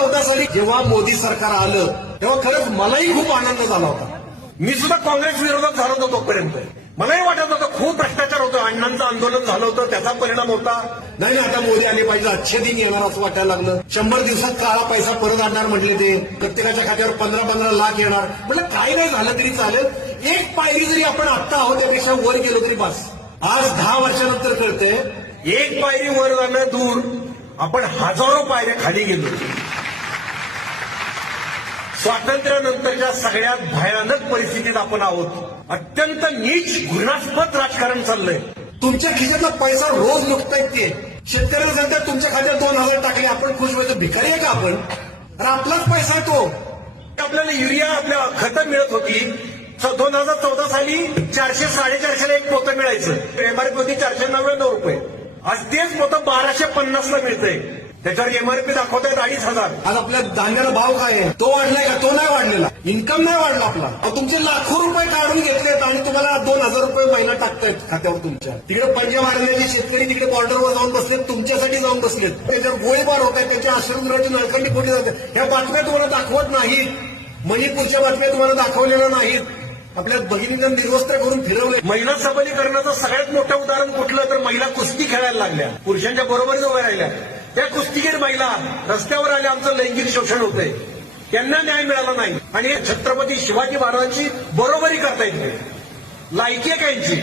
2014 साली जेव्हा मोदी सरकार आलं तेव्हा खरंच मलाही खूप आनंद झाला होता. मी सुद्धा काँग्रेस विरोधात झालो होतो तोपर्यंत. मलाही वाटत होतं खूप भ्रष्टाचार होतं, अण्णांचं आंदोलन झालं होतं, त्याचा परिणाम होता. नाही आता मोदी आले पाहिजे, अच्छे दिन येणार असं वाटायला लागलं. 100 दिवसात काळा पैसा परत आणणार म्हटले ते, प्रत्येकाच्या खात्यावर 15-15 लाख येणार. म्हटलं काय नाही झालं तरी चालेल, एक पायरी जरी आपण आत्ता आहोत त्यापेक्षा वर गेलो तरी बस. आज 10 वर्षानंतर कळतंय एक पायरी वर जाणं दूर, आपण हजारो पायऱ्या खाली गेलो. स्वातंत्र्यानंतरच्या सगळ्यात भयानक परिस्थितीत आपण आहोत. अत्यंत नीच घृणास्पद राजकारण चाललंय. तुमच्या खिशातला पैसा रोज लुटतायत ते. शेतकऱ्यांना सांगतात तुमच्या खात्यात 2,000 टाकले, आपण खुश व्हायचं. भिकारी आहे का आपण? अरे आपलाच पैसा आहे तो. आपल्याला युरिया आपल्या खतं मिळत होती. 2014 साली 400-450 एक पोतं मिळायचं. एमआरपी होती 499 रुपये. आज तेच पोतं 1250ला मिळतंय. त्याच्यावर एमआरपी दाखवतायत 2,500. आज आपल्या धान्याला भाव काय आहे? तो वाढलाय का? तो नाही वाढलेला. इन्कम नाही वाढला आपला. तुमचे लाखो रुपये काढून घेतलेत आणि तुम्हाला 2,000 रुपये महिना टाकतायत खात्यावर तुमच्या. तिकडे पंजा मारण्याचे शेतकरी तिकडे बॉर्डरवर जाऊन बसलेत, तुमच्यासाठी जाऊन बसलेत. त्याच्यावर गोळीबार होत आहेत, त्यांच्या अश्रुधुराची नळकंडी पोटी जाते. ह्या बातम्या तुम्हाला दाखवत नाहीत. मणिपूरच्या बातम्या तुम्हाला दाखवलेल्या नाहीत. आपल्या भगिनींना निर्वस्त्र करून फिरवले. महिला सबलीकरणाचं सगळ्यात मोठं उदाहरण कुठलं तर महिला कुस्ती खेळायला लागल्या, पुरुषांच्या बरोबरीच उभ्या राहिल्या. त्या कुस्तीगीर महिला रस्त्यावर आल्या, आमचं लैंगिक शोषण होतंय, त्यांना न्याय मिळाला नाही. आणि छत्रपती शिवाजी महाराजांची बरोबरी करता येत नाही. लायकी आहे का यांची?